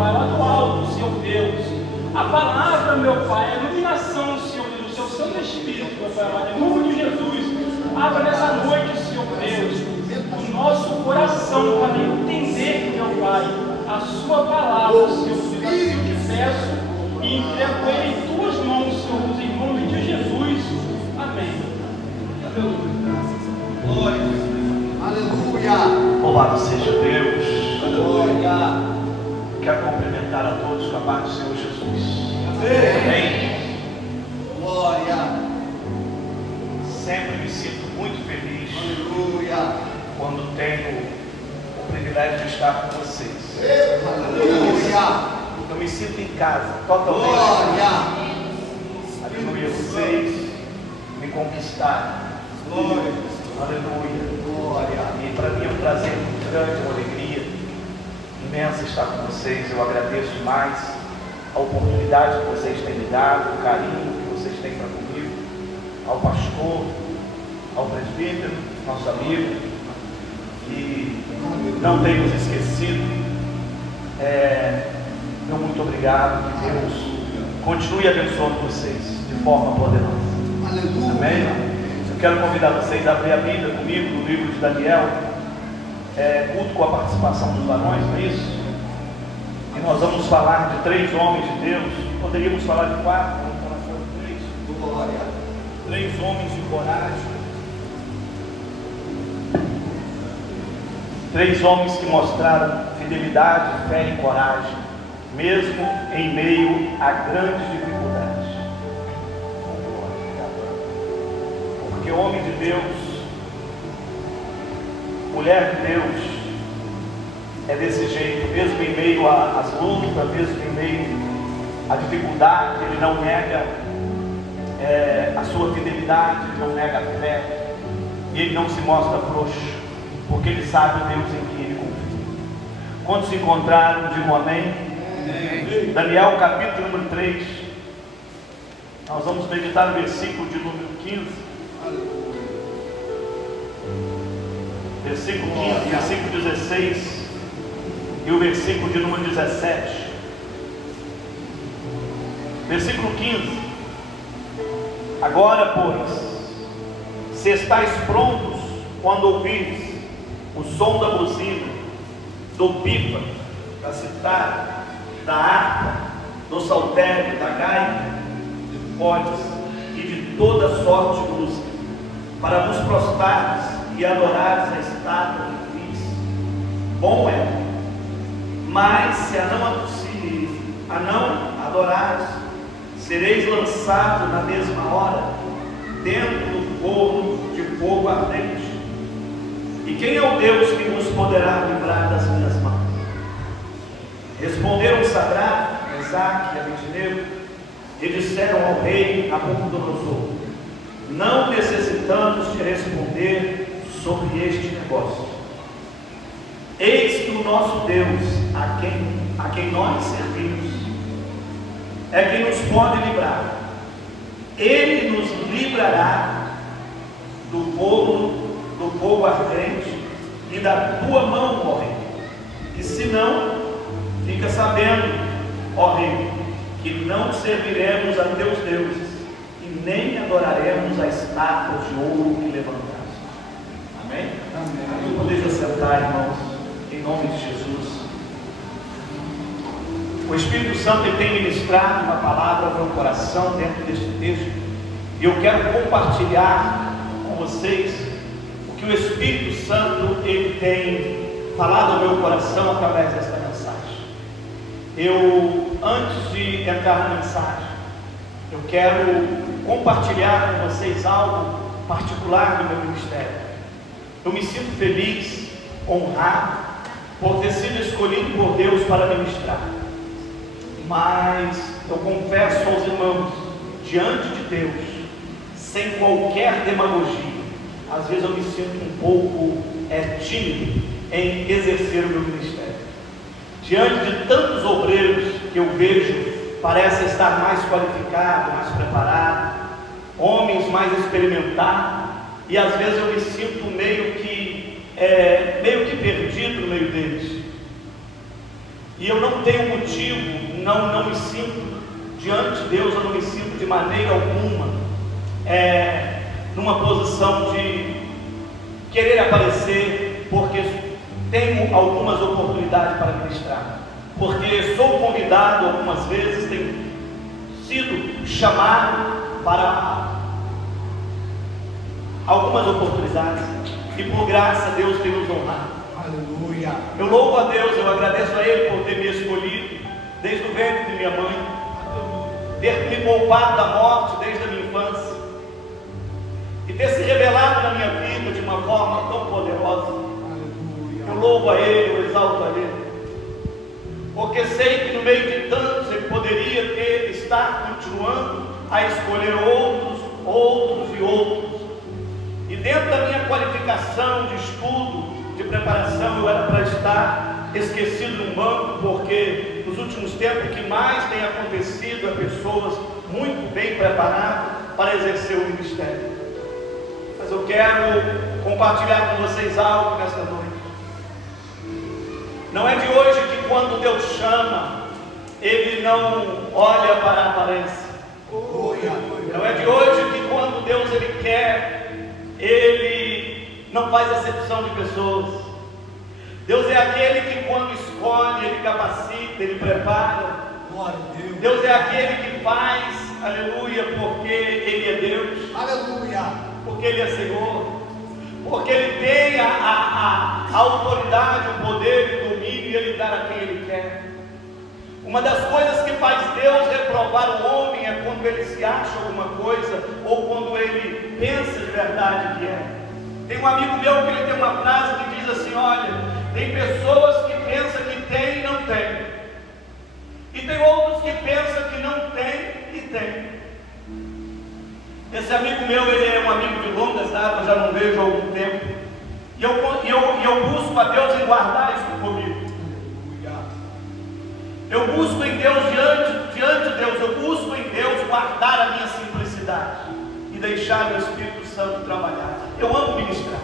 Pai, lá do alto, Senhor Deus. A palavra, meu Pai, a iluminação, Senhor Deus, o Seu Santo Espírito, meu Pai, em nome de Jesus. Abra nessa noite, Senhor Deus, o nosso coração para entender, meu Pai, a Sua palavra, Senhor Deus. Assim eu te peço e entrego ele em Tuas mãos, Senhor Deus, em nome de Jesus. Amém. Aleluia. Glória. Aleluia. Louvado seja Deus. Glória. Quero cumprimentar a todos com a paz do Senhor Jesus. Amém. Glória. Sempre me sinto muito feliz. Aleluia. Quando tenho o privilégio de estar com vocês. Aleluia. Eu me sinto em casa, totalmente. Glória. Aleluia. Vocês me conquistaram. Glória. Aleluia. Glória. E para mim é um prazer muito grande, uma alegria imensa estar com vocês. Eu agradeço demais a oportunidade que vocês têm me dado, o carinho que vocês têm para comigo, ao pastor, ao presbítero, nosso amigo, que não tem nos esquecido. Meu muito obrigado, que Deus continue abençoando vocês de forma poderosa. Aleluia. Amém? Eu quero convidar vocês a abrir a Bíblia comigo no livro de Daniel, culto com a participação dos varões, não é isso? E nós vamos falar de 3 homens de Deus. Poderíamos falar de 4, vamos falar só de 3. Glória. 3 homens de coragem. 3 homens que mostraram fidelidade, fé e coragem, mesmo em meio a grandes dificuldades. Porque homem de Deus, mulher de Deus, é desse jeito, mesmo em meio às lutas, mesmo em meio à dificuldade, ele não nega a sua fidelidade, ele não nega a fé, e ele não se mostra frouxo, porque ele sabe o Deus em que ele confia. Quando se encontraram, digam amém. Amém. Daniel capítulo número 3, nós vamos meditar no versículo de número 15. Versículo 15, versículo 16 e o versículo de número 17. Versículo 15. Agora, pois, se estáis prontos quando ouvires o som da buzina, do pipa, da citar, da harpa, do saltério, da gaita, de foles e de toda sorte de música, para vos prostrares e adorares a estátua que fiz, bom é. Mas se a não adorares, sereis lançados na mesma hora dentro do forno de fogo ardente. E quem é o Deus que nos poderá livrar das minhas mãos? Responderam Sadraque, Mesaque e Abednego e disseram ao rei Nabucodonosor: não necessitamos de responder sobre este negócio. Eis que o nosso Deus, a quem nós servimos, é quem nos pode livrar. Ele nos livrará do fogo ardente e da tua mão, ó rei. E se não, fica sabendo, ó rei, que não serviremos a teus deuses e nem adoraremos a estátua de ouro que levantaste. Amém? Amém. Podeis assentar, irmãos, em nome de Jesus. O Espírito Santo ele tem ministrado uma palavra ao meu coração dentro deste texto, e eu quero compartilhar com vocês o que o Espírito Santo ele tem falado ao meu coração através desta mensagem. Antes de entrar na mensagem, eu quero compartilhar com vocês algo particular do meu ministério. Eu me sinto feliz, honrado, por ter sido escolhido por Deus para ministrar. Mas eu confesso aos irmãos, diante de Deus, sem qualquer demagogia, às vezes eu me sinto um pouco tímido em exercer o meu ministério. Diante de tantos obreiros que eu vejo, parece estar mais qualificado, mais preparado, homens mais experimentados, e às vezes eu me sinto meio que perdido no meio deles. E eu não tenho motivo, não me sinto diante de Deus, eu não me sinto de maneira alguma numa posição de querer aparecer, porque tenho algumas oportunidades para ministrar, porque sou convidado algumas vezes, tenho sido chamado para algumas oportunidades, e por graça Deus tem nos honrado. Aleluia. Eu louvo a Deus, eu agradeço a Ele por ter me escolhido desde o ventre de minha mãe, ter me poupado da morte desde a minha infância e ter se revelado na minha vida de uma forma tão poderosa. Aleluia. Eu louvo a Ele, eu exalto a Ele, porque sei que no meio de tantos Ele poderia estar continuando a escolher outros e outros. E dentro da minha qualificação de estudo, de preparação, eu era para estar esquecido num banco, porque nos últimos tempos o que mais tem acontecido é pessoas muito bem preparadas para exercer o ministério. Mas eu quero compartilhar com vocês algo nesta noite. Não é de hoje que quando Deus chama, Ele não olha para a aparência. Não é de hoje que quando Deus Ele quer, Ele não faz acepção de pessoas. Deus é aquele que quando escolhe, Ele capacita, Ele prepara. Glória a Deus. Deus é aquele que faz, aleluia, porque Ele é Deus, Aleluia. porque Ele é Senhor, porque Ele tem a autoridade, o poder e o domínio, e Ele dá a quem Ele quer. Uma das coisas que faz Deus reprovar o homem é quando ele se acha alguma coisa, ou quando ele pensa de verdade que é. Tem um amigo meu que ele tem uma frase que diz assim: olha, tem pessoas que pensam que tem e não tem, e tem outros que pensam que não tem e tem. Esse amigo meu, ele é um amigo de longas datas, eu já não vejo há algum tempo, e eu busco a Deus em guardar isso comigo. Eu busco em Deus, diante de Deus, eu busco em Deus guardar a minha simplicidade e deixar o Espírito Santo trabalhar. Eu amo ministrar.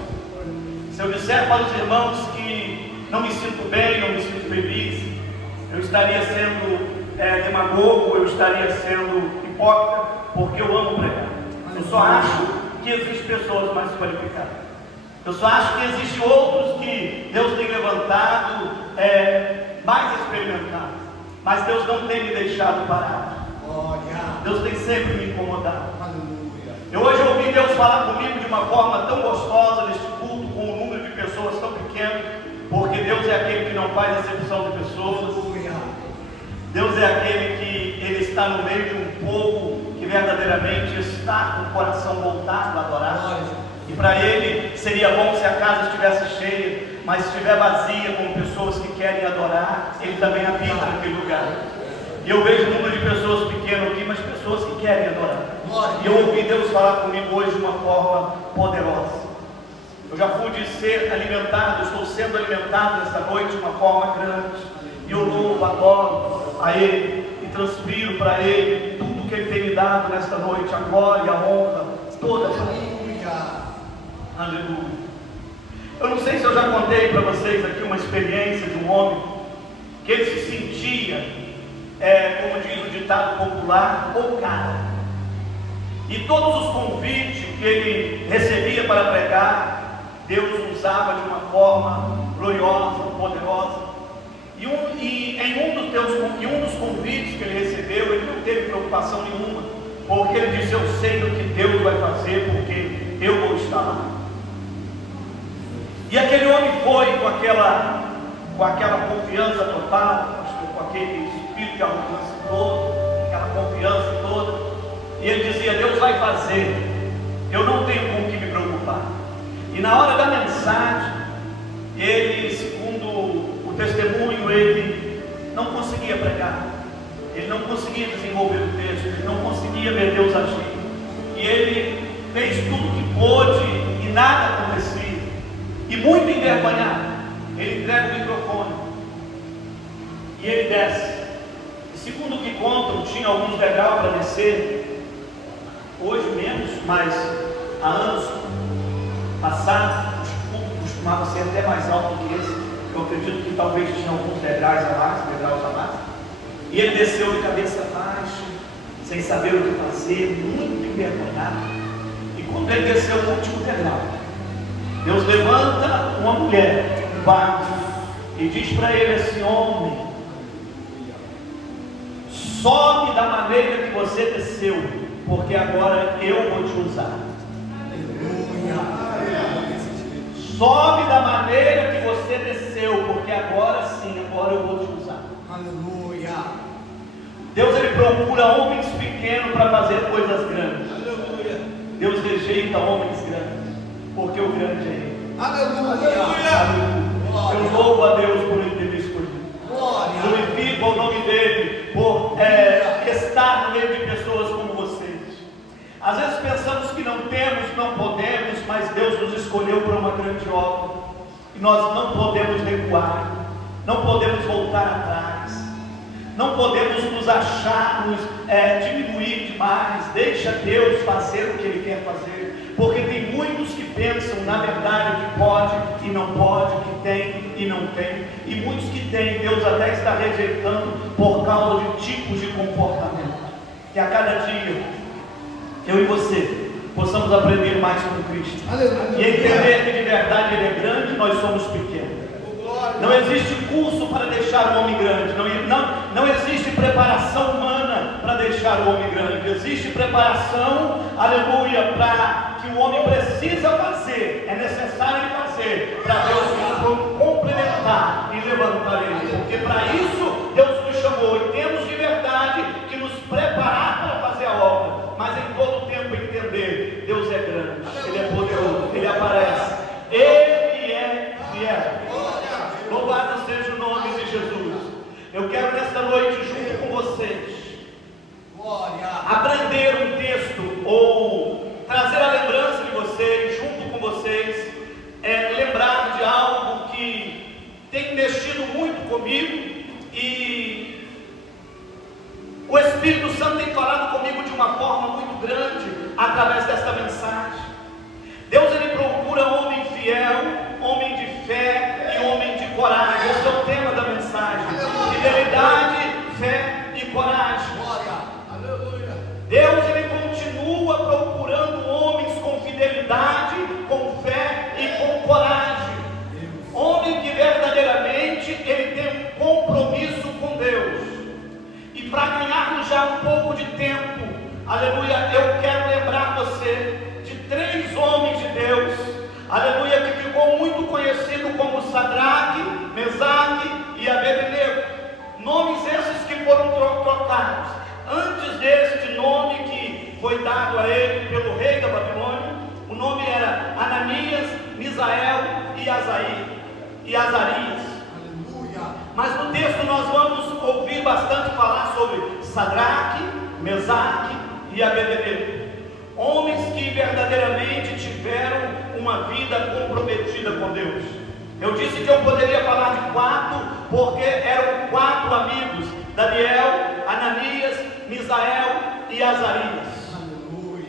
Se eu disser para os irmãos que não me sinto bem, não me sinto feliz, eu estaria sendo demagogo, eu estaria sendo hipócrita, porque eu amo pregar. Eu só acho que existem pessoas mais qualificadas. Eu só acho que existem outros que Deus tem levantado, mais experimentados. Mas Deus não tem me deixado parado. Deus tem sempre me incomodado. Eu hoje ouvi Deus falar comigo de uma forma tão gostosa neste culto, com um número de pessoas tão pequeno, porque Deus é aquele que não faz acepção de pessoas. Deus é aquele que Ele está no meio de um povo que verdadeiramente está com o coração voltado a adorar. E para Ele seria bom se a casa estivesse cheia, mas se estiver vazia, com pessoas que querem adorar, Ele também habita naquele lugar. E eu vejo um número de pessoas pequenas aqui, mas pessoas que querem adorar. E eu ouvi Deus falar comigo hoje de uma forma poderosa. Eu já pude ser alimentado, estou sendo alimentado nesta noite de uma forma grande. E eu louvo, adoro a Ele e transfiro para Ele tudo que Ele tem me dado nesta noite, a glória, a honra, toda a glória. Aleluia. Eu não sei se eu já contei para vocês aqui uma experiência de um homem que ele se sentia, como diz o ditado popular, o cara. E todos os convites que ele recebia para pregar, Deus usava de uma forma gloriosa, poderosa. E um dos convites que ele recebeu, ele não teve preocupação nenhuma, porque ele disse: eu sei o que Deus vai fazer, porque eu vou estar lá. E aquele homem foi com aquela confiança total, com aquele espírito de arrogância todo, aquela confiança toda, e ele dizia: Deus vai fazer, eu não tenho com o que me preocupar. E na hora da mensagem, ele, segundo o testemunho, ele não conseguia pregar, ele não conseguia desenvolver o texto, ele não conseguia ver Deus agir, e ele fez tudo que pôde e nada acontecia. E muito envergonhado, ele entrega o microfone e ele desce. E segundo o que contam, tinha alguns degraus para descer. Hoje menos, mas há anos passados, o público costumava ser até mais alto do que esse. eu acredito que talvez tinha alguns degraus a mais, e ele desceu de cabeça baixa, sem saber o que fazer, muito envergonhado. E quando ele desceu no último degrau, Deus levanta uma mulher, um barco, e diz para ele assim: homem, sobe da maneira que você desceu, porque agora eu vou te usar. Sobe da maneira que você desceu, porque agora sim, agora eu vou te usar. Aleluia. Deus, ele procura homens pequenos para fazer coisas grandes. Aleluia. Deus rejeita homens grandes, porque o grande é Ele. Aleluia. Eu louvo a Deus por Ele ter me escolhido. Glorifico o nome dEle por estar no meio de pessoas como vocês. Às vezes pensamos que não temos, não podemos, mas Deus nos escolheu para uma grande obra. E nós não podemos recuar, não podemos voltar atrás, não podemos nos achar, diminuir demais. Deixa Deus fazer o que Ele quer fazer, porque tem muitos que pensam, na verdade, que pode e não pode, que tem e não tem, e muitos que têm, Deus até está rejeitando por causa de tipos de comportamento. Que a cada dia, eu e você, possamos aprender mais com Cristo, e entender que de verdade Ele é grande e nós somos pequenos. Não existe curso para deixar o homem grande, não existe preparação humana para deixar o homem grande. Existe preparação, aleluia, para que o homem precisa fazer, é necessário ele fazer, para Deus complementar e levantar ele, porque para isso Deus nos chamou, e temos de verdade que nos preparar para fazer a obra, mas em todo tempo entender: Deus é grande, Ele é poderoso, Ele aparece, Ele é fiel. Louvado seja o nome de Jesus. Eu quero nesta noite, junto com vocês, aprender um texto, ou trazer a lembrança de vocês, junto com vocês, lembrar de algo que tem mexido muito comigo, e o Espírito Santo tem falado comigo de uma forma muito grande através desta mensagem. Deus, ele procura homem fiel, homem de fé e homem de coragem. Esse é o tema da mensagem: fidelidade, fé e coragem. Deus, ele continua procurando homens com fidelidade, com fé e com coragem. Homem que verdadeiramente ele tem um compromisso com Deus. E para ganharmos já um pouco de tempo, aleluia, eu quero lembrar você de 3 homens de Deus, aleluia, que ficou muito conhecido como Sadraque, Mesaque e Abednego. Nomes esses que foram trocados. Antes deste nome que foi dado a ele pelo rei da Babilônia, o nome era Ananias, Misael e Azarias. Mas no texto nós vamos ouvir bastante falar sobre Sadraque, Mesaque e Abednego. Homens que verdadeiramente tiveram uma vida comprometida com Deus. Eu disse que eu poderia falar de 4, porque eram 4 amigos: Daniel, Ananias, Misael e Azarias.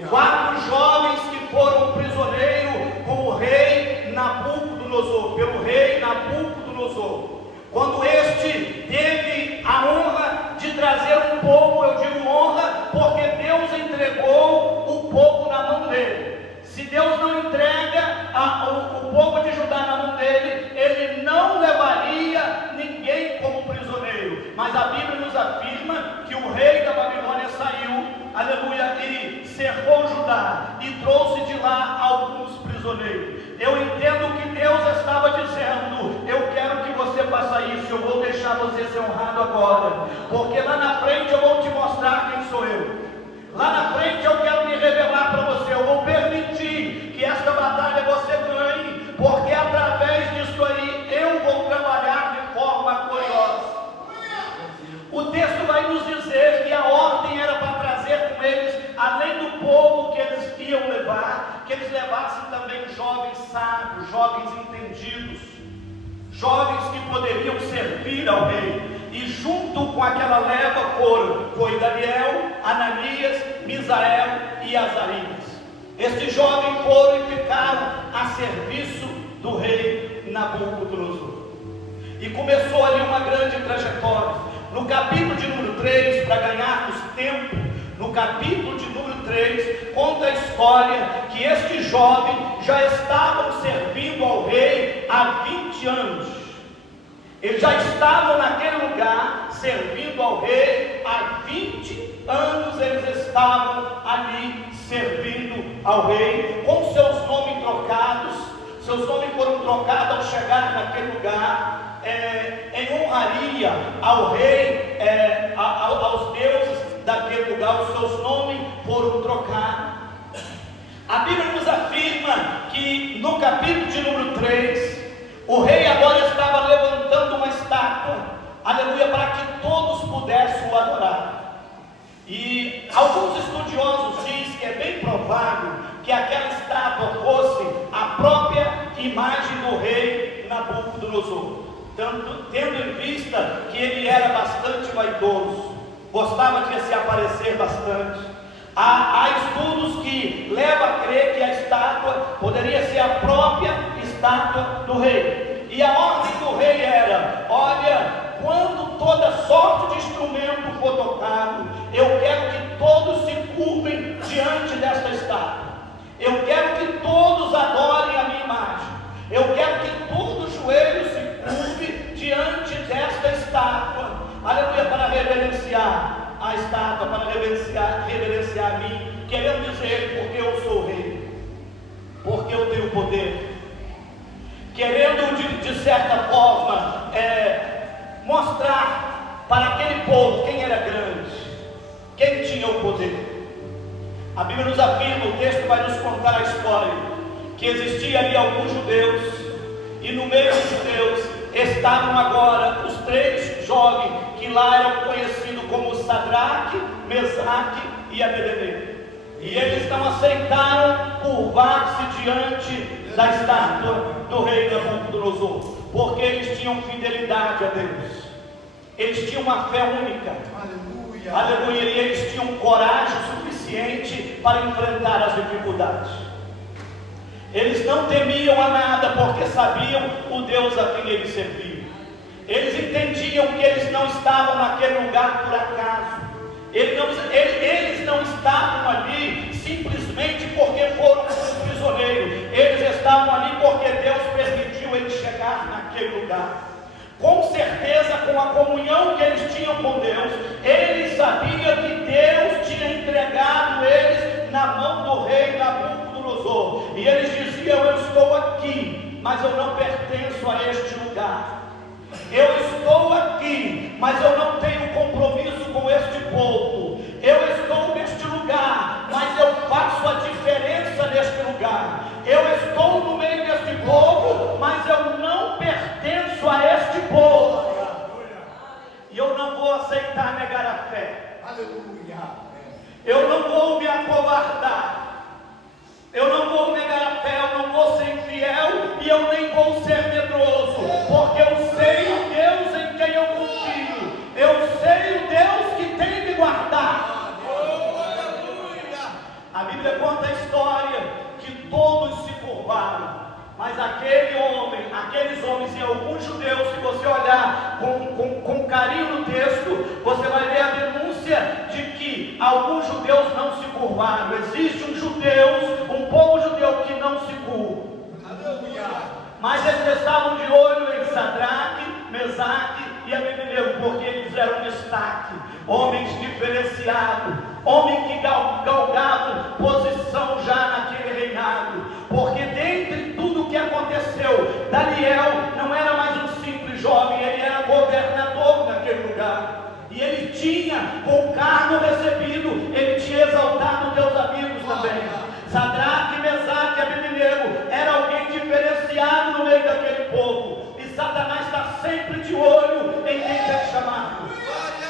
4 jovens que foram prisioneiros com o rei Nabucodonosor, pelo rei Nabucodonosor. Quando este teve a honra de trazer um povo, eu digo honra, porque Deus entregou o povo na mão dele. Se Deus não entrega o povo de Judá na mão dele, ele não levaria ninguém como prisioneiro. Mas a Bíblia nos afirma que o rei da Babilônia saiu, aleluia, e cercou Judá e trouxe de lá alguns prisioneiros. Eu entendo que Deus estava dizendo: eu quero que você faça isso, eu vou deixar você ser honrado agora, porque lá na frente eu vou te mostrar quem sou eu. Lá na frente eu quero me revelar para você, eu vou permitir que esta batalha você ganhe, porque através disso aí eu vou trabalhar de forma gloriosa. O texto vai nos dizer que a ordem era para trazer com eles, além do povo que eles iam levar, que eles levassem também jovens sábios, jovens entendidos, jovens que poderiam servir ao rei. E junto com aquela leva foi Daniel, Ananias, Misael e Azarias. Estes jovens foram e ficaram a serviço do rei Nabucodonosor. E começou ali uma grande trajetória. No capítulo de número 3, para ganharmos tempo, no capítulo de número 3, conta a história que estes jovens já estavam servindo ao rei há 20 anos. Eles já estavam naquele lugar, servindo ao rei há 20 anos. Eles estavam ali, servindo ao rei, com seus nomes trocados. Seus nomes foram trocados ao chegar naquele lugar, em honraria ao rei, aos deuses daquele lugar. Os seus nomes foram trocados. A Bíblia nos afirma que no capítulo de número 3, o rei agora estava levantando uma estátua, aleluia, para que todos pudessem o adorar. E alguns estudiosos dizem que é bem provável que aquela estátua fosse a própria imagem do rei Nabucodonosor, tendo em vista que ele era bastante vaidoso, gostava de se aparecer bastante. Há estudos que levam a crer que a estátua poderia ser a própria estátua do rei. E a ordem do rei era: olha, quando toda sorte de instrumento for tocado, eu quero que todos se curvem diante desta estátua. Eu quero que todos adorem a minha imagem. Eu quero que todo joelho se curve diante desta estátua. Aleluia, para reverenciar a estátua, para reverenciar a mim, querendo dizer, porque eu sou rei, porque eu tenho poder, querendo de certa forma mostrar para aquele povo quem era grande, quem tinha o poder. A Bíblia nos afirma, o texto vai nos contar a história, que existia ali alguns judeus, e no meio dos judeus estavam agora os 3 jovens que lá eram conhecidos como Sadraque, Mesaque e Abednego. E eles não aceitaram curvar-se diante da estátua do rei Nabucodonosor, porque eles tinham fidelidade a Deus, eles tinham uma fé única, aleluia, aleluia, e eles tinham coragem suficiente para enfrentar as dificuldades. Eles não temiam a nada, porque sabiam o Deus a quem eles serviam. Eles entendiam que eles não estavam naquele lugar por acaso. Eles não estavam ali simplesmente porque foram prisioneiros. Eles estavam ali porque Deus permitiu eles chegar naquele lugar. Com certeza, com a comunhão que eles tinham com Deus, eles sabiam que Deus tinha entregado eles na mão do rei Nabucodonosor. E eles diziam: eu estou aqui, mas eu não pertenço a este lugar. Eu estou aqui, mas eu não tenho compromisso com este povo. Eu estou neste lugar, mas eu faço a diferença neste lugar. Eu estou no meio deste povo, mas eu não pertenço a este povo. E eu não vou aceitar negar a fé. Aleluia. Eu não vou me acovardar. Eu não vou negar a fé, eu não vou ser infiel e eu nem vou ser medroso, porque eu sei o Deus em quem eu confio. Eu sei o Deus que tem me guardado. A Bíblia conta a história que todos se curvaram, mas aqueles homens e alguns judeus, se você olhar com carinho no texto, você vai ver a denúncia de que alguns judeus não se curvaram. Existe um povo judeu que não se curva. Mas eles estavam de olho em Sadraque, Mesaque e Abednego, porque eles eram destaque, homens diferenciados, homens que galgavam posição já naquele reinado, porque dentre tudo o que aconteceu, Daniel não era mais um simples jovem, ele era governador naquele lugar. E ele tinha, com o cargo recebido, ele tinha exaltado Deus amigos também. Sadraque, Mesaque e Abednego era alguém diferenciado no meio daquele povo. E Satanás está sempre de olho em quem tem chamado.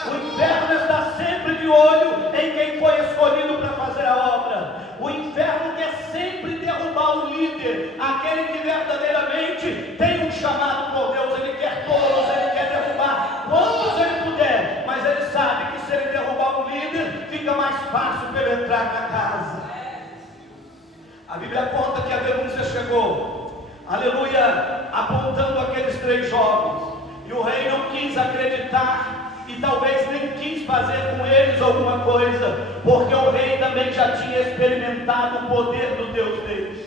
O inferno está sempre de olho em quem foi escolhido para fazer a obra. O inferno quer sempre derrubar o líder, aquele que verdadeiramente tem um chamado por Deus. Ele quer todos, ele quer derrubar quantos ele puder, mas ele sabe que se ele derrubar o líder, fica mais fácil para ele entrar na casa. A Bíblia conta que a denúncia chegou, aleluia, apontando aqueles 3 jovens. E o rei não quis acreditar e talvez nem quis fazer com eles alguma coisa, porque o rei também já tinha experimentado o poder do Deus deles.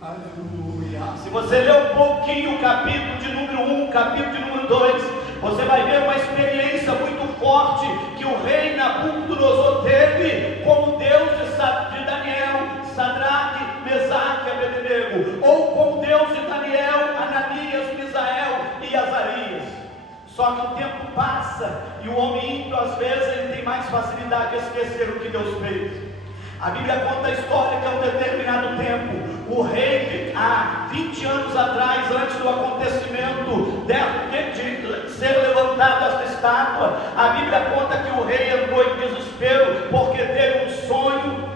Aleluia. Se você ler um pouquinho o capítulo de número 1, capítulo de número 2, você vai ver uma experiência muito forte que o rei Nabucodonosor teve com o Deus de Daniel, Sadraque, Mesaque e Abednego, ou com o Deus de Daniel, Ananias, Misael e Azarias. Só que o tempo passa e o homem ímpio, às vezes, ele tem mais facilidade de esquecer o que Deus fez. A Bíblia conta a história que a um determinado tempo, o rei, há 20 anos atrás, antes do acontecimento de ser levantado esta estátua, a Bíblia conta que o rei entrou em desespero porque teve um sonho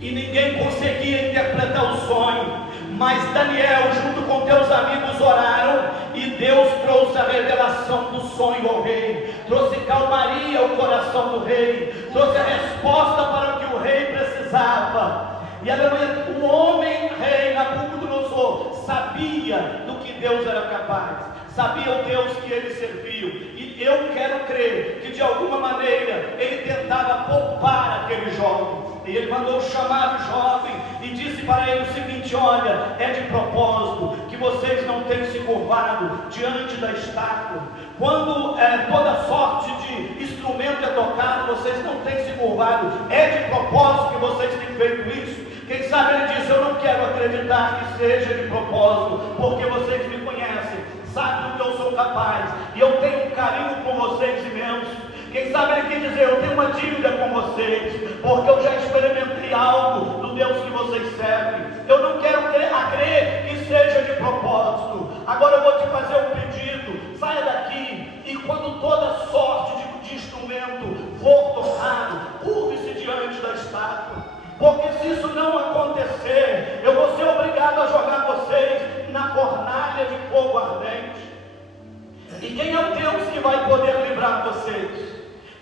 e ninguém conseguia interpretar o sonho. Mas Daniel, junto com teus amigos, oraram e Deus trouxe a revelação do sonho ao rei, trouxe calmaria ao coração do rei, trouxe a resposta para o que o rei precisava. E aleluia, o homem rei Nabucodonosor sabia do que Deus era capaz, sabia o Deus que ele serviu, e eu quero crer que de alguma maneira ele tentava poupar aquele jovem. E ele mandou chamar o jovem e disse para ele o seguinte: olha, é de propósito que vocês não têm se curvado diante da estátua. Quando toda sorte de instrumento é tocado, vocês não têm se curvado. É de propósito que vocês têm feito isso. Quem sabe ele diz: eu não quero acreditar que seja de propósito, porque vocês me conhecem, sabem do que eu sou capaz, e eu tenho um carinho com vocês imenso. Quem sabe ele quer dizer: eu tenho uma dívida com vocês, porque eu já experimentei algo do Deus que vocês servem. Eu não quero crer que seja de propósito. Agora eu vou te fazer um pedido: saia daqui, e quando toda sorte de instrumento for tocado, curve-se diante da estátua, porque se isso não acontecer, eu vou ser obrigado a jogar vocês na fornalha de fogo ardente. E quem é o Deus que vai poder livrar vocês?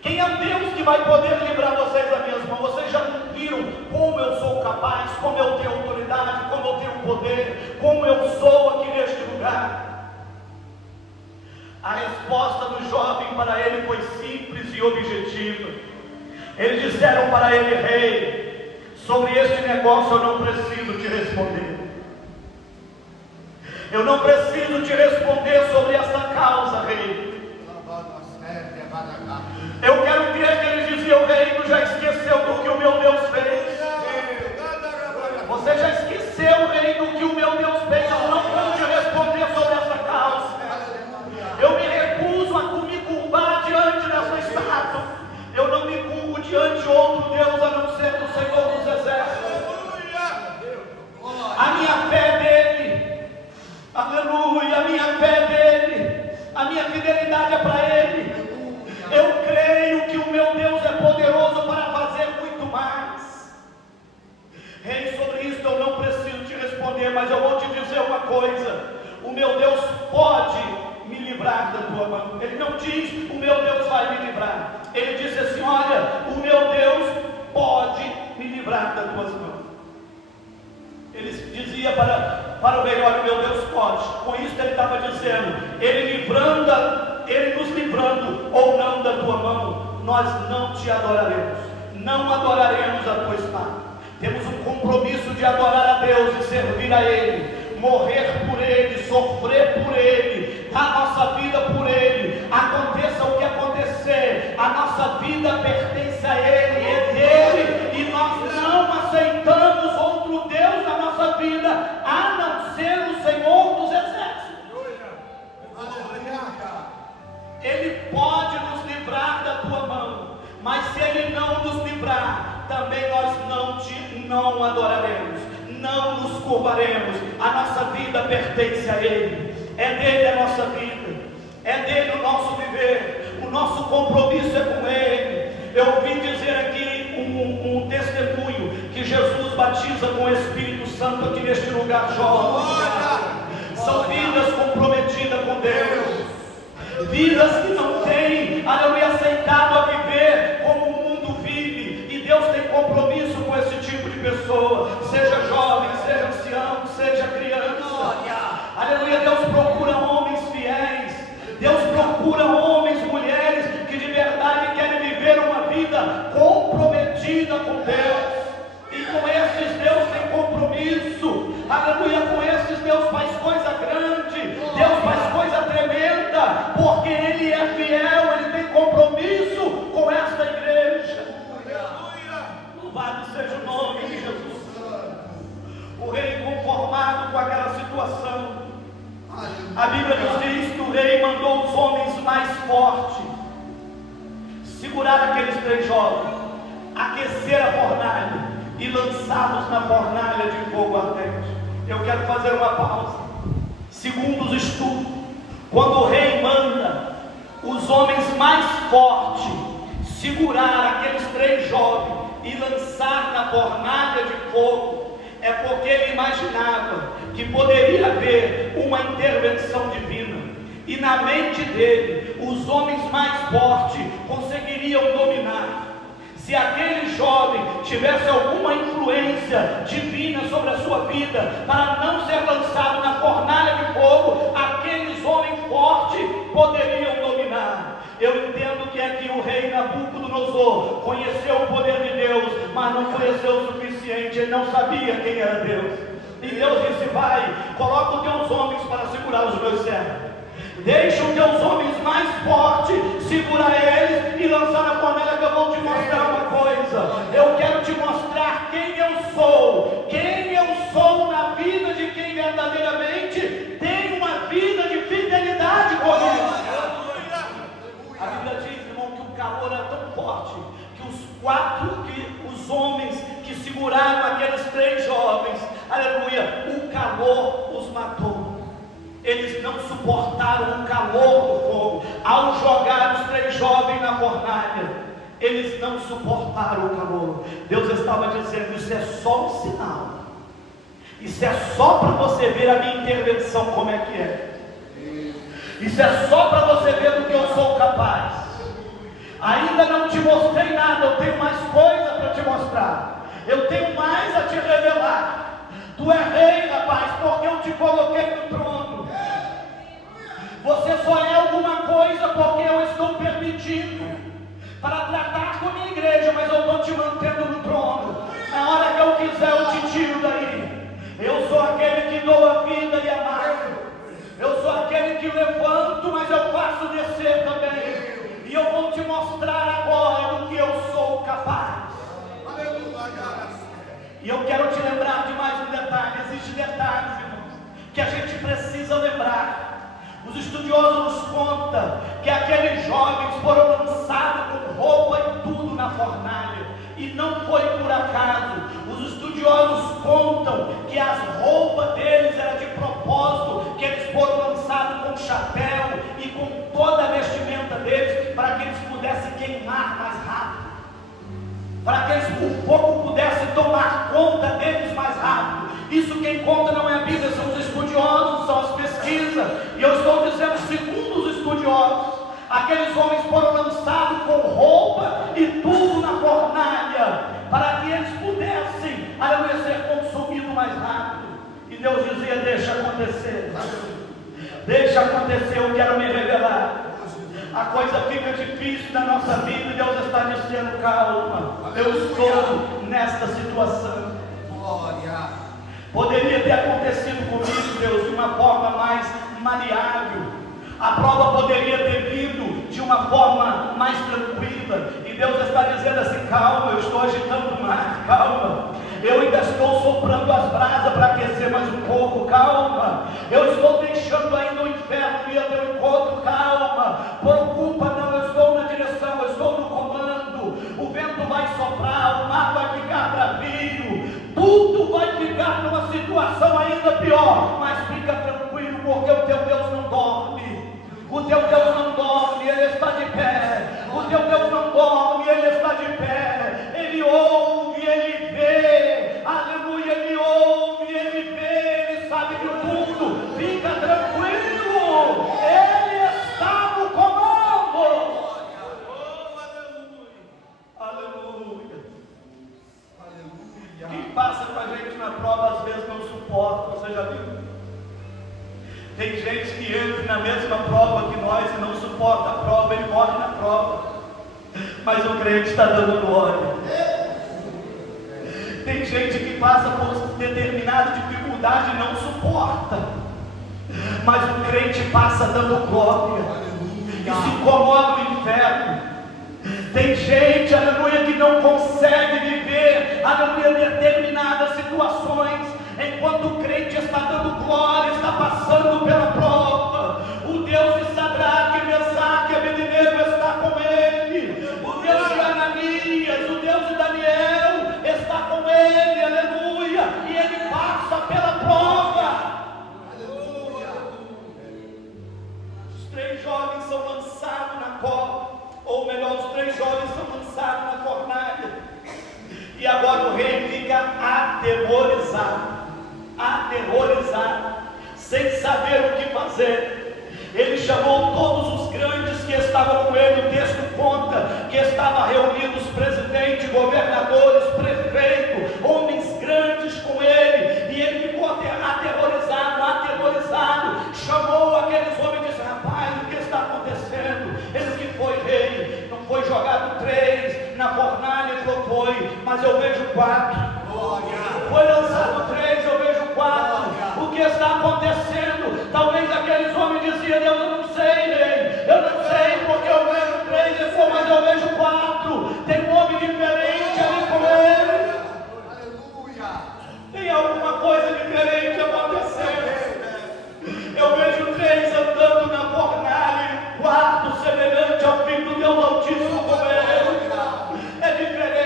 Quem é Deus que vai poder livrar vocês da minhas mãos? Vocês já viram como eu sou capaz, como eu tenho autoridade, como eu tenho poder, como eu sou aqui neste lugar? A resposta do jovem para ele foi simples e objetiva. Eles disseram para ele: rei, sobre este negócio eu não preciso te responder. Eu não preciso te responder sobre esta causa, rei. Eu quero crer que eles diziam: rei, tu já esqueceu do que o meu Deus fez? Você já esqueceu, rei, do que o meu Deus fez? Eu não vou te responder sobre essa causa. Eu me recuso a me curvar diante dessa estátua. Eu não me curvo diante de outro Deus a não ser do Senhor dos Exércitos. A minha fé é dele. Aleluia, a minha fé é dele. A minha fidelidade é para ele. Eu creio que o meu Deus é poderoso para fazer muito mais. Rei, sobre isso eu não preciso te responder, mas eu vou te dizer uma coisa: o meu Deus pode me livrar da tua mão. Ele não diz: o meu Deus vai me livrar. Ele disse assim: olha, o meu Deus pode me livrar das tuas mãos. Ele dizia para o rei: olha, o meu Deus pode. Com isso ele estava dizendo: ele nos livrando ou não da tua mão, nós não te adoraremos, não adoraremos a tua espada. Temos um compromisso de adorar a Deus e servir a Ele, morrer por Ele, sofrer por Ele, dar nossa vida por Ele. Aconteça o que acontecer, a nossa vida pertence a Ele, é dele, e nós não aceitamos outro Deus na nossa vida a não ser o Senhor dos Exércitos. Ele pode nos livrar da tua mão, mas se Ele não nos livrar, também nós não adoraremos, não nos curvaremos. A nossa vida pertence a Ele, é dele a nossa vida, é dele o nosso viver, o nosso compromisso é com Ele. Eu ouvi dizer aqui um testemunho que Jesus batiza com o Espírito Santo aqui neste lugar, jovem. São vidas comprometidas com Deus, vidas que não têm, aleluia, aceitado a viver como o mundo vive, e Deus tem compromisso com esse tipo de pessoa, seja jovem, seja ancião, seja criança. Aleluia, Deus procura homens fiéis, Deus vida com Deus. E com esses Deus tem compromisso. Aleluia, com esses Deus faz coisa grande, Deus faz coisa tremenda, porque Ele é fiel, Ele tem compromisso com esta igreja. Louvado seja o nome de Jesus. O rei, conformado com aquela situação, a Bíblia nos diz que o rei mandou os homens mais fortes segurar aqueles 3 jovens, aquecer a fornalha e lançá-los na fornalha de fogo ardente. Eu quero fazer uma pausa. Segundo os estudos, quando o rei manda os homens mais fortes segurar aqueles 3 jovens e lançar na fornalha de fogo, é porque ele imaginava que poderia haver uma intervenção divina, e na mente dele os homens mais fortes conseguiriam dominar. Se aquele jovem tivesse alguma influência divina sobre a sua vida, para não ser lançado na fornalha de fogo, aqueles homens fortes poderiam dominar. Eu entendo que aqui o rei Nabucodonosor conheceu o poder de Deus, mas não conheceu o suficiente, ele não sabia quem era Deus. E Deus disse: vai, coloca os teus homens para segurar os meus servos. Deixa os teus homens mais fortes segurar eles e lançar na fornalha, que eu vou te mostrar uma coisa. Eu quero te mostrar quem eu sou na vida de quem verdadeiramente tem uma vida de fidelidade comigo. A Bíblia diz, irmão, que o calor era tão forte que os homens que seguraram aqueles 3 jovens, aleluia, o calor os matou. Eles não suportaram o calor do fogo. Ao jogar os 3 jovens na fornalha, eles não suportaram o calor. Deus estava dizendo: isso é só um sinal, isso é só para você ver a minha intervenção como é que é. Isso é só para você ver do que eu sou capaz. Ainda não te mostrei nada, eu tenho mais coisa para te mostrar, eu tenho mais a te revelar. Tu é rei, rapaz, porque eu te coloquei no trono. Você só é alguma coisa porque eu estou permitindo para tratar com a minha igreja, mas eu estou te mantendo no trono. Na hora que eu quiser, eu te tiro daí. Eu sou aquele que dou a vida e a mato. Eu sou aquele que levanto, mas eu faço descer também. E eu vou te mostrar agora do que eu sou capaz. E eu quero te lembrar de mais um detalhe. Existem detalhes, irmãos, que a gente precisa lembrar. Os estudiosos nos contam que aqueles jovens foram lançados com roupa e tudo na fornalha, e não foi por acaso. Os estudiosos contam que as roupas deles eram de propósito, que eles foram lançados com chapéu e com toda a vestimenta deles, para que eles pudessem queimar mais rápido, para que o fogo pudesse tomar conta deles mais rápido. Isso quem conta não é a Bíblia, são os estudiosos, são as pesquisas. E eu estou dizendo, segundo os estudiosos, aqueles homens foram lançados com roupa e tudo na fornalha, para que eles pudessem, aleluia, ser consumidos mais rápido. E Deus dizia: deixa acontecer, deixa acontecer, eu quero me revelar. A coisa fica difícil na nossa vida e Deus está dizendo: calma, eu estou nesta situação. Glória. Poderia ter acontecido comigo, Deus, de uma forma mais maleável. A prova poderia ter vindo de uma forma mais tranquila. E Deus está dizendo assim: calma, eu estou agitando o mar, calma. Eu ainda estou soprando as brasas para aquecer mais um pouco, calma. Eu estou deixando ainda o inferno vir ao teu encontro, calma. Preocupa não, eu estou na direção, eu estou no comando. O vento vai soprar, o mar vai ficar bravio, tudo vai ficar numa situação ainda pior. Mas fica tranquilo, porque o teu Deus não dorme. O teu Deus não dorme, Ele está de pé. O teu Deus não dorme, Ele está de pé. Ele ouve, Ele vê. Aleluia, Ele ouve, Ele vê. Ele sabe de tudo. Fica tranquilo, Ele está no comando. Aleluia. Aleluia. Quem passa com a gente na prova às vezes não suporta, você já viu? Tem gente que entra na mesma prova que nós e não suporta a prova, ele morre na prova. Mas o crente está dando glória. Tem gente que passa por determinada dificuldade e não suporta, mas o crente passa dando glória, isso incomoda o inferno. Tem gente, aleluia, que não consegue viver, aleluia, determinadas situações, enquanto o crente está dando glória, está passando pela prova. O Deus de Sadraque, Mesaque e Abednego está com ele. O Deus de Ananias, o Deus de Daniel está com ele, aleluia, e ele passa pela prova. Os 3 jovens são lançados na cova, ou melhor, os 3 jovens são lançados na fornalha, e agora o rei fica aterrorizado, sem saber o que fazer. Ele chamou todos os grandes que estavam com ele. O texto conta que estavam reunidos presidente, governadores, prefeito, homens grandes com ele, e ele ficou aterrorizado, chamou aqueles homens e disse: rapaz, o que está acontecendo? Ele que foi rei, não foi jogado 3 na fornalha, ele falou: foi, mas eu vejo 4. Foi lançado 3, eu vejo 4. O que está acontecendo? Talvez aqueles homens diziam: Deus, eu não sei, rei, eu não sei, porque eu vejo 3, ele falou: mas eu vejo 4. Tem um homem diferente ali com ele. Tem alguma coisa diferente acontecendo. Eu vejo 3 andando na fornalha, 4 semelhante ao Filho do Deus Altíssimo com ele. É diferente.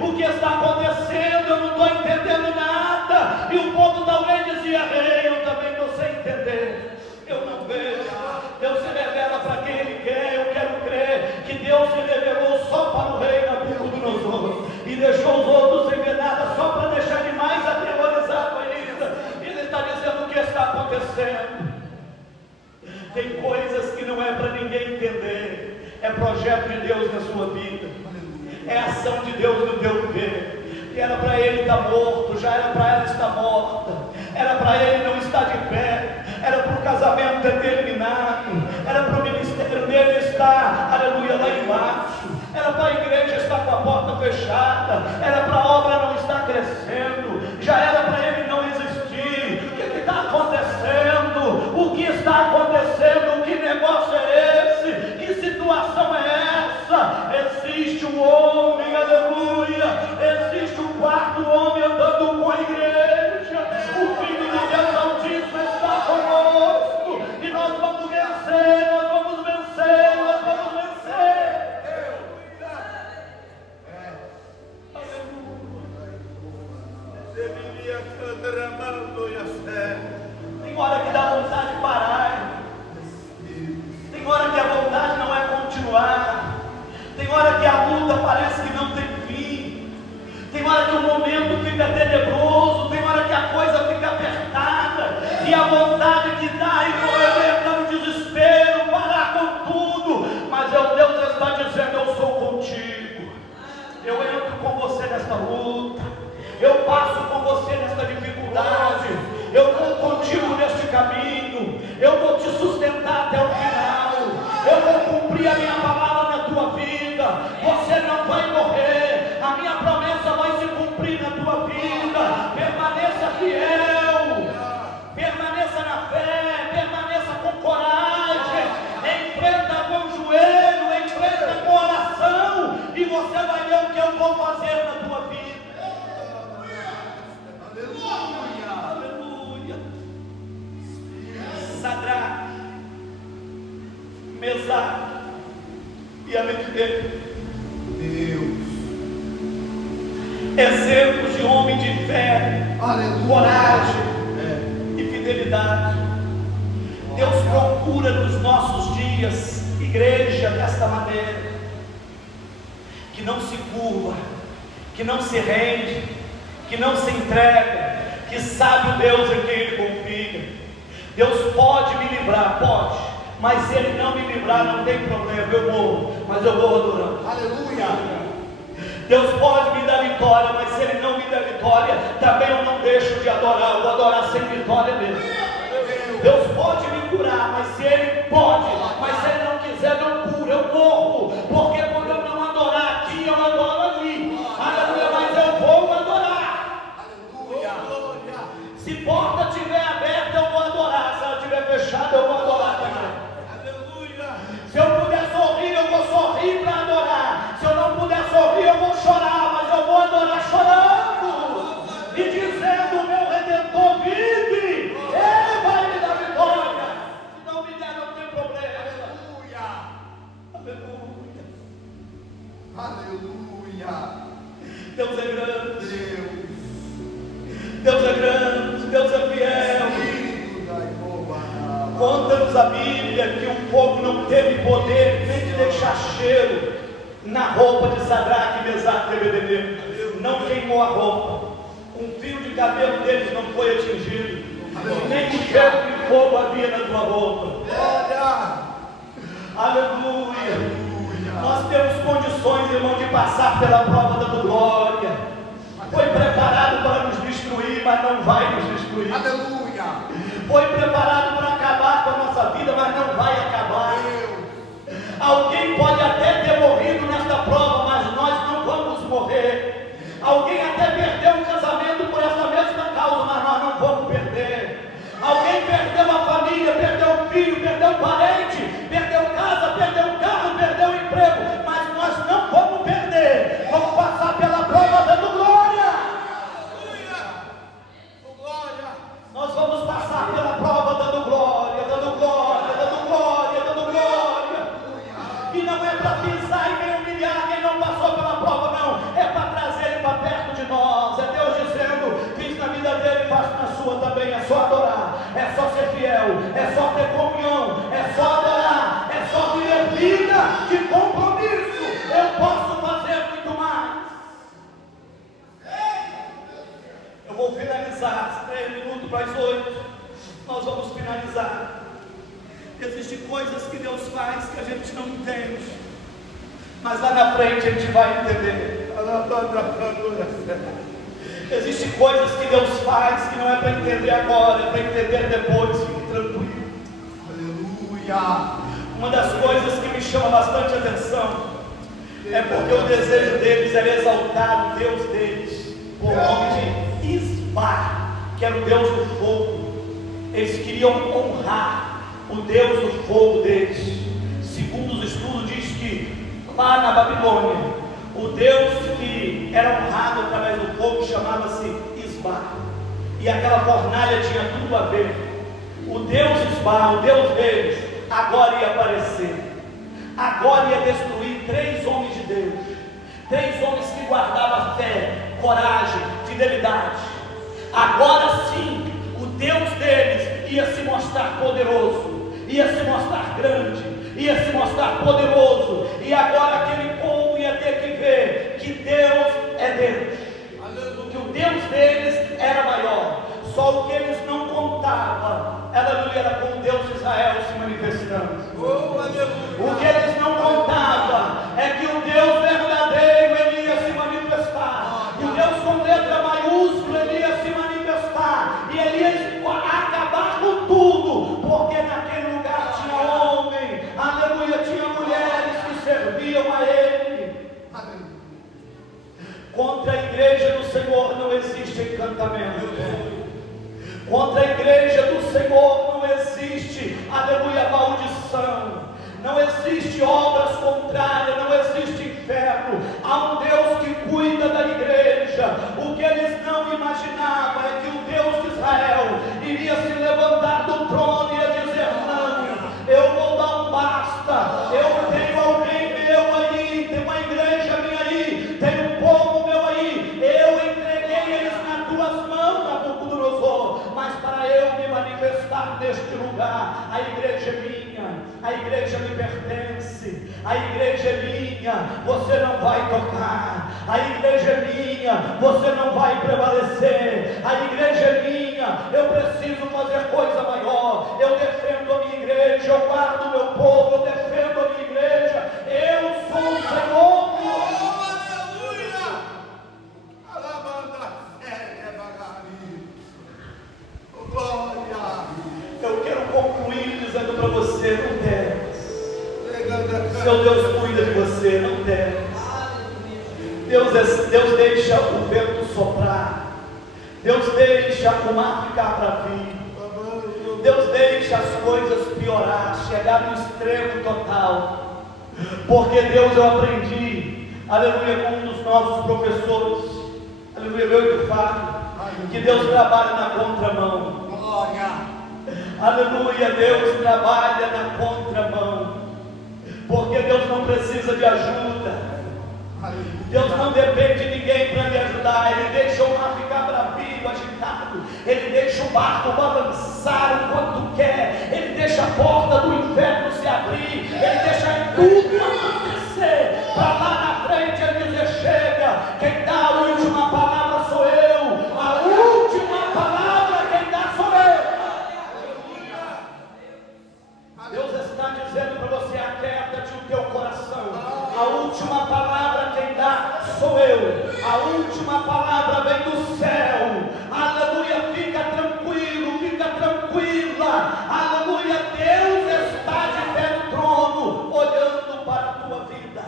O que está acontecendo? Eu não estou entendendo nada. E o povo talvez dizia: rei, eu também não sei entender. Eu não vejo. Deus se revela para quem Ele quer. Eu quero crer que Deus se revelou só para o rei Nabucodonosor e deixou os outros sem ver nada, só para deixar ele mais aterrorizado ainda. Ele está dizendo: o que está acontecendo? Tem coisas que não é para ninguém entender. É projeto de Deus na sua vida, é ação de Deus no teu viver. E era para ele estar morto, já era para ela estar morta, era para ele não estar de pé, era para o casamento ter terminado, era para o ministério dele estar, aleluia, lá embaixo, era para a igreja estar com a porta fechada, era para a obra não estar crescendo, já era para ele não existir. O que está acontecendo? O que está acontecendo? Que negócio é esse? Que situação é essa? Existe um homem, aleluia, existe um 4º homem andando com a igreja. O Filho de Deus Altíssimo está conosco, e nós vamos vencer, nós vamos vencer, nós vamos vencer. Tem hora que dá vontade de parar, tem hora que a vontade não é continuar, tem hora que a luta parece que não tem fim, tem hora que o momento fica tenebroso, tem hora que a coisa fica apertada, e a vontade que dá e entra no desespero, parar com tudo, mas Deus está dizendo: eu sou contigo, eu entro com você nesta luta, eu passo com você nesta dificuldade, eu vou contigo neste caminho, eu vou te sustentar até o final, eu vou cumprir a minha palavra na tua vida, você não vai morrer, a minha promessa vai se cumprir na tua vida. Permaneça fiel, permaneça na fé, permaneça com coragem, enfrenta com o joelho, enfrenta com oração, e você vai ver o que eu vou fazer na tua vida. Aleluia. Sadraque, Mesaque e Abednego, exemplos de homem de fé, coragem e fidelidade. Deus procura nos nossos dias igreja desta maneira, que não se curva, que não se rende, que não se entrega, que sabe o Deus em quem Ele confia. Deus pode me livrar, pode, mas se Ele não me livrar, não tem problema, eu morro, mas eu vou adorar. Aleluia! Deus pode me dar vitória, mas se Ele não me der vitória, também eu não deixo de adorar, eu vou adorar sem vitória mesmo. Deus pode me curar, mas se Ele pode, mas se Ele não quiser, não cura, eu morro, porque quando eu não adorar aqui, eu adoro ali. Aleluia! Aleluia. Deus é grande. Deus. Deus é grande. Deus é fiel. Espírito da Jeová. Conta-nos a Bíblia que o fogo não teve poder nem de deixar cheiro na roupa de Sadraque, Mesaque e Abednego. Não queimou a roupa. Um fio de cabelo deles não foi atingido. Nem o cheiro de fogo havia na tua roupa. Glória. Aleluia. Nós temos condições, irmão, de passar pela prova da glória. Foi preparado para nos destruir, mas não vai nos destruir. Aleluia. Foi preparado para acabar com a nossa vida, mas não vai acabar. Alguém pode até ter morrido nesta prova, mas nós não vamos morrer. Alguém até perdeu um casamento por essa mesma causa, mas nós não vamos perder. Alguém perdeu a família, perdeu um filho, perdeu um parente, perdeu casa, perdeu um carro, perdeu um emprego, mas nós não vamos perder. Vamos passar pela prova dando glória. Nós vamos passar pela prova dando glória, dando glória, dando glória, dando glória. E não é para pisar e nem humilhar quem não passou pela prova, não. É para trazer ele para perto de nós. É Deus dizendo: fiz na vida dele, faço na sua também. É só adorar, é só ser fiel, é só ter comunhão, é só adorar, é só viver vida de compromisso. Eu posso fazer muito mais. Eu vou finalizar, 3 minutos para as 8. Nós vamos finalizar. Existem coisas que Deus faz que a gente não entende, mas lá na frente a gente vai entender. Existem coisas que Deus faz que não é para entender agora, é para entender depois. Fique tranquilo. Aleluia. Uma das coisas que me chama bastante atenção é porque o desejo deles era exaltar o Deus deles por nome de Isbar, que era o Deus do fogo. Eles queriam honrar o Deus do fogo deles. Segundo os estudos, diz que lá na Babilônia, o Deus que era honrado através do fogo chamava-se Isbar, e aquela fornalha tinha tudo a ver. O Deus Isbar, o Deus deles, agora ia aparecer, agora ia destruir 3 homens de Deus, 3 homens que guardavam fé, coragem, fidelidade. Agora sim, o Deus deles ia se mostrar poderoso, ia se mostrar grande, ia se mostrar poderoso, e agora aquele povo ia ter que ver que Deus é Deus, que o Deus deles era maior. Só o que eles não contavam, aleluia, era com o Deus de Israel se manifestando. O que eles não contavam é que o Deus verdadeiro ele ia se manifestar, e o Deus com letra maiúscula ele ia se manifestar, e ele ia acabar com tudo, porque naquele lugar tinha homem, aleluia, tinha mulheres que serviam a ele. Contra a igreja do Senhor não existe encantamento. Contra a igreja do Senhor não existe, aleluia, maldição. Não existe obras contrárias, não existe inferno. Há um Deus que cuida da igreja. O que eles não imaginavam é que o Deus de Israel iria se levantar do trono e ia dizer: não, eu vou dar um basta. Eu tenho alguém meu aí, tem uma igreja minha aí, tem um povo meu aí. Eu entreguei eles nas tuas mãos, Nabucodonosor, mas para eu me manifestar neste lugar, a igreja é minha, a igreja me pertence, a igreja é minha, você não vai tocar, a igreja é minha, você não vai prevalecer, a igreja é minha, eu preciso fazer coisa maior, eu defendo a minha igreja, eu guardo o meu povo, eu defendo a minha igreja, eu sou o Senhor. Eu quero concluir dizendo para você: não temas. Seu Deus cuida de você, não temas. Deus deixa o vento soprar. Deus deixa o mar ficar bravio. Deus deixa as coisas piorar, chegar no extremo total. Porque Deus, eu aprendi, aleluia, com um dos nossos professores, aleluia, meu e do Fábio, que Deus trabalha na contramão. Aleluia, Deus trabalha na contramão. porque Deus não precisa de ajuda. Deus não depende de ninguém para me ajudar. Ele deixa o mar ficar bravinho, agitado. Ele deixa o barco balançar o quanto quer. Ele deixa a porta do inferno se abrir. Ele deixa tudo acontecer. Para lá na frente ele dizer: chega. Quem dá a última palavra sou eu. A última palavra quem dá sou eu. Deus está dizendo para você: aquieta-te o teu coração. A última palavra quem dá sou eu. A última palavra vem do céu. Aleluia, fica tranquilo, fica tranquila. Aleluia, Deus está de pé no trono, olhando para a tua vida.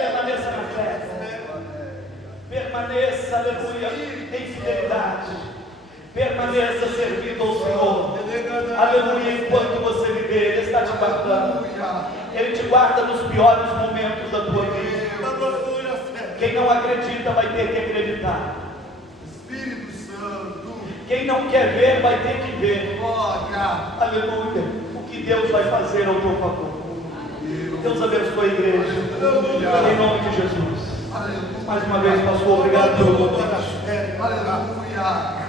Permaneça na fé. Permaneça, aleluia, em fidelidade. Permaneça servindo ao Senhor. Aleluia, enquanto você viver, Ele está te guardando. Ele te guarda nos piores momentos da tua vida. Quem não acredita vai ter que acreditar. Espírito Santo. Quem não quer ver vai ter que ver. Glória. Aleluia. O que Deus vai fazer ao teu favor. Deus abençoe a igreja. Em nome de Jesus. Aleluia. Mais uma vez, pastor, obrigado pelo convite. Aleluia.